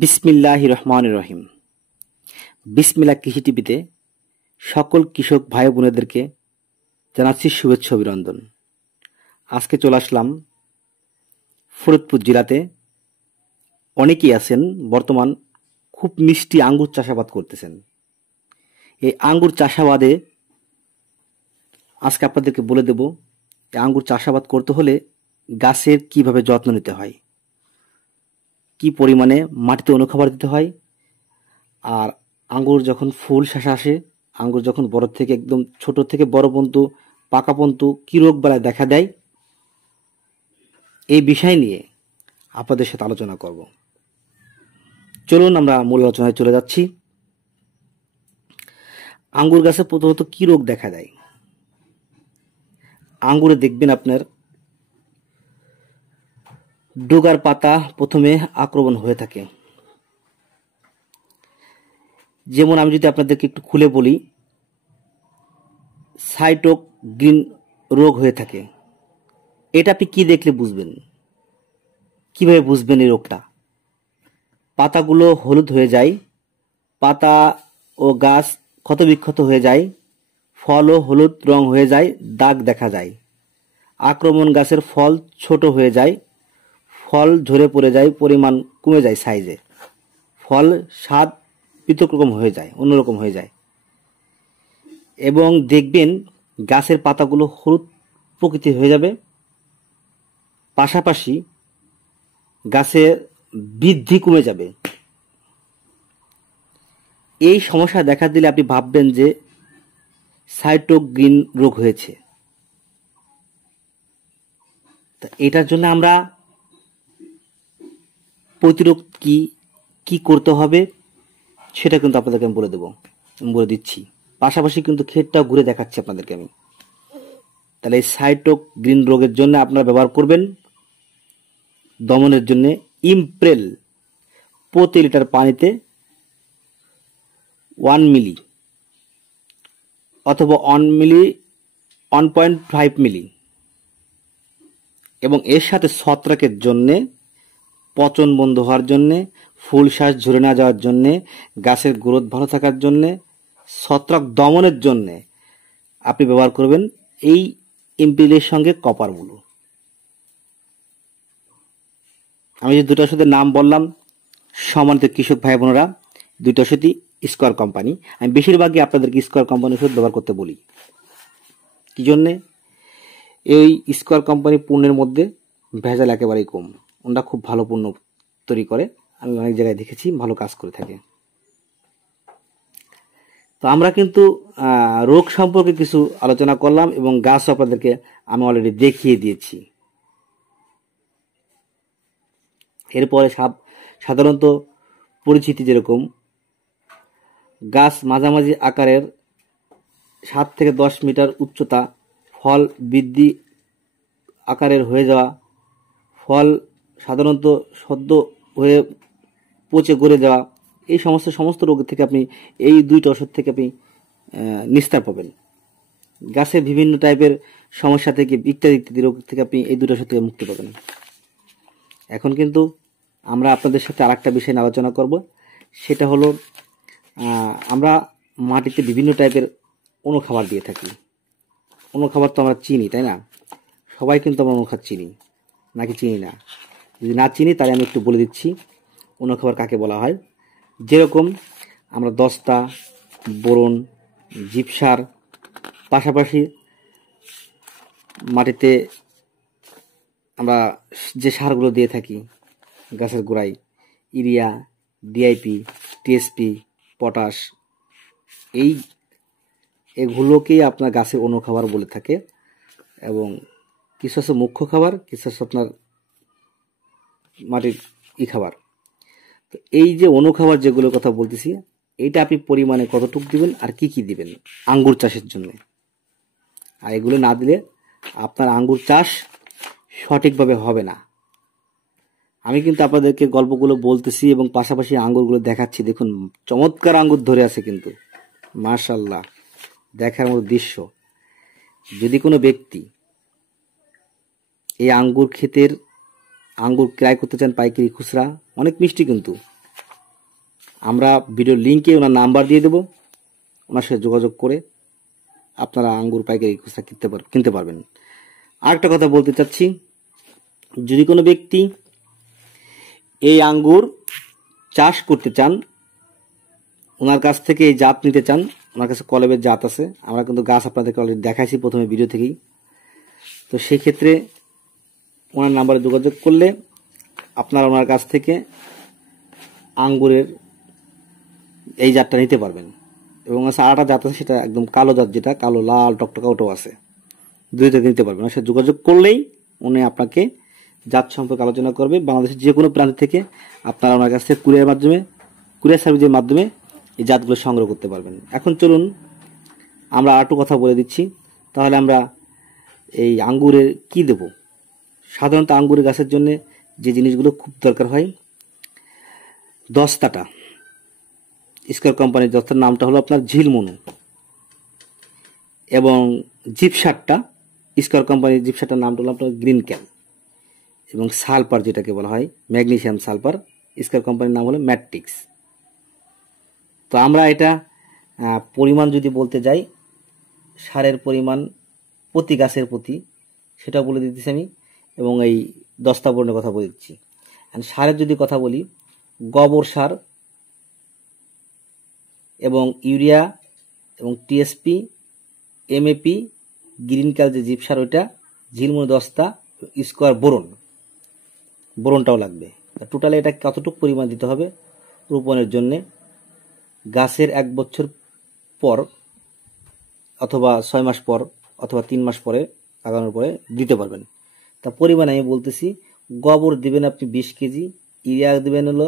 বিসমিল্লাহির রহমানির রহিম। বিসমিল্লাহ কৃষি টিভিতে সকল কৃষক ভাই বোনেদেরকে জানাচ্ছি শুভেচ্ছা অভিনন্দন। আজকে চলে আসলাম ফরিদপুর জেলাতে। অনেকেই আছেন বর্তমান খুব মিষ্টি আঙ্গুর চাষাবাদ করতেছেন। এই আঙ্গুর চাষাবাদে আজকে আপনাদেরকে বলে দেব এই আঙ্গুর চাষাবাদ করতে হলে গাছের কিভাবে যত্ন নিতে হয়, কি পরিমাণে মাটিতে অনুখাবার দিতে হয়, আর আঙ্গুর যখন ফুল শেষে আসে, আঙ্গুর যখন বড় থেকে একদম ছোট থেকে বড় পর্যন্ত পাকা পর্যন্ত কি রোগ বালাই দেখা দেয়, এই বিষয় নিয়ে আপনাদের সাথে আলোচনা করব। চলুন আমরা মূল আলোচনায় চলে যাচ্ছি। আঙ্গুর গাছে প্রথমত কি রোগ দেখা দেয়? আঙ্গুরে দেখবেন আপনার ডোগার পাতা প্রথমে আক্রমণ হয়ে থাকে। যেমন আমি যদি আপনাদেরকে একটু খুলে বলি, সাইটোকিন রোগ হয়ে থাকে। এটা আপনি কি দেখলে বুঝবেন? কিভাবে বুঝবেন এই রোগটা? পাতাগুলো হলুদ হয়ে যায়, পাতা ও গাছ ক্ষতবিক্ষত হয়ে যায়, ফলও হলুদ রং হয়ে যায়, দাগ দেখা যায়। আক্রমণ গাছের ফল ছোট হয়ে যায়, ফল ঝরে পড়ে যায়, পরিমাণ কমে যায় সাইজে, ফল স্বাদ পৃথক রকম হয়ে যায়, অন্যরকম হয়ে যায়। এবং দেখবেন গাছের পাতাগুলো হলুদ প্রকৃতি হয়ে যাবে, পাশাপাশি গাছের বৃদ্ধি কমে যাবে। এই সমস্যা দেখা দিলে আপনি ভাববেন যে সাইটোকিন রোগ হয়েছে। এটার জন্য আমরা প্রতিরোধ কি করতে হবে সেটা কিন্তু আপনাদেরকে আমি বলে দিচ্ছি। পাশাপাশি কিন্তু ক্ষেতটাও ঘুরে দেখাচ্ছি আপনাদেরকে আমি। তাহলে এই সাইটোকিন রোগের জন্য আপনারা ব্যবহার করবেন দমনের জন্য ইমপ্রেল প্রতি লিটার পানিতে 1 মিলি অথবা 1.5 মিলি, এবং এর সাথে ছত্রাকের জন্যে, পচন বন্ধ হওয়ার জন্যে, ফুল শ্বাস ঝরে না যাওয়ার জন্যে, গাছের গ্রোথ ভালো থাকার জন্যে, ছত্রাক দমনের জন্যে আপনি ব্যবহার করবেন এই ইমপ্রেলের সঙ্গে কপার ব্লু। আমি যে দুটো ওষুধের নাম বললাম, সম্মানিত কৃষক ভাই বোনেরা, দুটো ওষুধই স্কোয়ার কোম্পানি। আমি বেশিরভাগই আপনাদেরকে স্কোয়ার কোম্পানির ওষুধ ব্যবহার করতে বলি। কি জন্যে? এই স্কোয়ার কোম্পানি পণ্যের মধ্যে ভেজাল একেবারেই কম। ওনারা খুব ভালো পণ্য তৈরি করে, আমি অনেক জায়গায় দেখেছি, ভালো কাজ করে থাকে। তো আমরা কিন্তু রোগ সম্পর্কে কিছু আলোচনা করলাম এবং গাছ আপনাদেরকে আমি অলরেডি দেখিয়ে দিয়েছি। এরপরে সাধারণত পরিচিতি যেরকম গাছ মাঝামাঝি আকারের 7 থেকে 10 মিটার উচ্চতা, ফল বৃদ্ধি আকারের হয়ে যাওয়া, ফল সাধারণত সদ্য হয়ে পচে গড়ে যাওয়া, এই সমস্ত রোগ থেকে আপনি এই দুইটা ওষুধ থেকে আপনি নিস্তার পাবেন। গাছের বিভিন্ন টাইপের সমস্যা থেকে ইত্যাদি রোগ থেকে আপনি এই দুটো ওষুধ থেকে মুক্তি পাবেন। এখন কিন্তু আমরা আপনাদের সাথে আরেকটা বিষয় নিয়ে আলোচনা করব। সেটা হলো আমরা মাটিতে বিভিন্ন টাইপের অনুখাবার দিয়ে থাকি। অনুখাবার তো আমরা চিনি, তাই না? সবাই কিন্তু আমরা অনুখাবার চিনি, নাকি চিনি না? যদি না চিনি তাহলে আমি একটু বলে দিচ্ছি অনুখাবার কাকে বলা হয়। যেরকম আমরা দস্তা, বোরন, জিপসার, পাশাপাশি মাটিতে আমরা যে সারগুলো দিয়ে থাকি গাছের গোড়ায়, ইউরিয়া, ডিআইপি, টিএসপি, পটাশ, এগুলোকেই আপনার গাছের অনুখাবার বলে থাকে। এবং কিছু আছে মুখ্য খাবার, কিছু আছে আপনার মাটির খাবার। তো এই যে অনুখাবার যেগুলোর কথা বলতেছি, এইটা আপনি পরিমাণে কতটুকু দিবেন আর কি দিবেন আঙ্গুর চাষের জন্য। আর এগুলো না দিলে আপনার আঙ্গুর চাষ সঠিকভাবে হবে না। আমি কিন্তু আপনাদেরকে গল্পগুলো বলতেছি এবং পাশাপাশি আঙ্গুরগুলো দেখাচ্ছি। দেখুন চমৎকার আঙ্গুর ধরে আছে কিন্তু, মাশাআল্লাহ, দেখার মতো দৃশ্য। যদি কোনো ব্যক্তি এই আঙ্গুর ক্ষেতের আঙ্গুর ক্রয় করতে চান পাইকারি খুচরা, অনেক মিষ্টি কিন্তু, আমরা ভিডিওর লিঙ্কে ওনার নাম্বার দিয়ে দেব, ওনার সাথে যোগাযোগ করে আপনারা আঙ্গুর পাইকারি খুচরা কিনতে পারবেন। আরেকটা কথা বলতে চাচ্ছি, যদি কোনো ব্যক্তি এই আঙ্গুর চাষ করতে চান, ওনার কাছ থেকে এই জাত নিতে চান, ওনার কাছে কলেবের জাত আছে, আমরা কিন্তু গাছ আপনাদেরকে অলরেডি দেখাইছি প্রথমে ভিডিও থেকেই। তো সেই ক্ষেত্রে ওনার নাম্বারে যোগাযোগ করলে আপনারা ওনার কাছ থেকে আঙ্গুরের এই জাতটা নিতে পারবেন। এবং আছে আরেকটা জাত আছে, সেটা একদম কালো জাত, যেটা কালো লাল টকটকা, ওটাও আছে, দুইটা নিতে পারবেন। ওনার সাথে যোগাযোগ করলেই উনি আপনাকে জাত সম্পর্কে আলোচনা করবে। বাংলাদেশের যে কোনো প্রান্ত থেকে আপনারা ওনার কাছ থেকে কুরিয়ার সার্ভিসের মাধ্যমে এই জাতগুলো সংগ্রহ করতে পারবেন। এখন চলুন আমরা আরেকটু কথা বলে দিচ্ছি, তাহলে আমরা এই আঙ্গুরের কি দেব। সাধারণত আঙ্গুরের গাছের জন্য যে জিনিসগুলো খুব দরকার হয়, দস্তাটা, স্কয়ার কোম্পানির দস্তার নামটা হলো আপনার ঝিলমনু, এবং জিপসারটা, স্কয়ার কোম্পানির জিপসারটার নামটা হলো আপনার গ্রিন ক্যাল, এবং সালফার যেটাকে বলা হয় ম্যাগনেসিয়াম সালফার, স্কয়ার কোম্পানির নাম হলো ম্যাট্রিক্স। তো আমরা এটা পরিমাণ যদি বলতে যাই, সারের পরিমাণ প্রতি গাছের প্রতি, সেটা বলে দিতেছি আমি, এবং এই দস্তা বর্ণের কথা বলে দিচ্ছি। সারের যদি কথা বলি, গোবর সার এবং ইউরিয়া এবং টিএসপি, এমএপি, গ্রিন ক্যাল যে জিপ সার, ওইটা, ঝিলমনু দস্তা, স্কয়ার বোরনটাও লাগবে। টোটালে এটা কতটুকু পরিমাণ দিতে হবে রোপণের জন্য, গাছের 1 বছর পর অথবা 6 মাস পর অথবা 3 মাস পরে লাগানোর পরে দিতে পারবেন। তা পরিমাণ আমি বলতেছি, গোবর দিবেন আপনি 20 কেজি, ইউরিয়া দিবেন হলো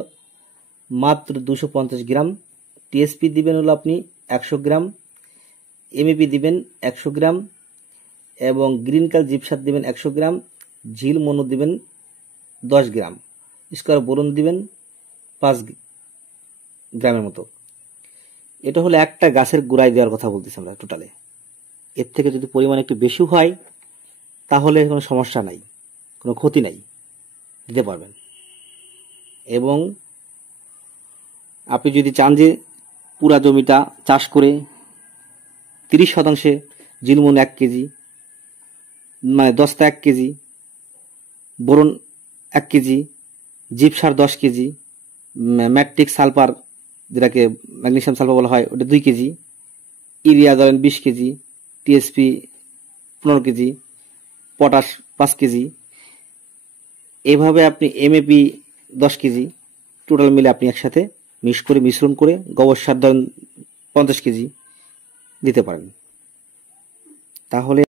মাত্র 250 গ্রাম, টিএসপি দিবেন হলো আপনি 100 গ্রাম, এমএপি দিবেন 100 গ্রাম, এবং গ্রিন ক্যাল জিপসার দিবেন 100 গ্রাম, ঝিলমনু দিবেন 10 গ্রাম, স্কয়ার বোরন দিবেন 5 গ্রামের মতো। এটা হলো একটা গাছের গোড়ায় দেওয়ার কথা বলতেছি আমরা টোটালে। এর থেকে যদি পরিমাণ একটু বেশি হয় তাহলে কোনো সমস্যা নাই, কোনো ক্ষতি নাই, দিতে পারবেন। এবং আপনি যদি চান যে পুরা জমিটা চাষ করে 30% ঝিলমনু 1 কেজি, মানে দস্তা 1 KG, boron 1 KG, gypsum 10 KG, matrix sulphur যেটাকে ম্যাগনেসিয়াম সালফার বলা হয় ওটা 2 কেজি, ইউরিয়া ধরেন 20 KG, TSP 15 KG, potash 5 KG, এভাবে আপনি এমএপি 10 কেজি, টোটাল মিলে আপনি একসাথে মিশ্রণ করে গোবর সার ধরেন 50 কেজি দিতে পারেন। তাহলে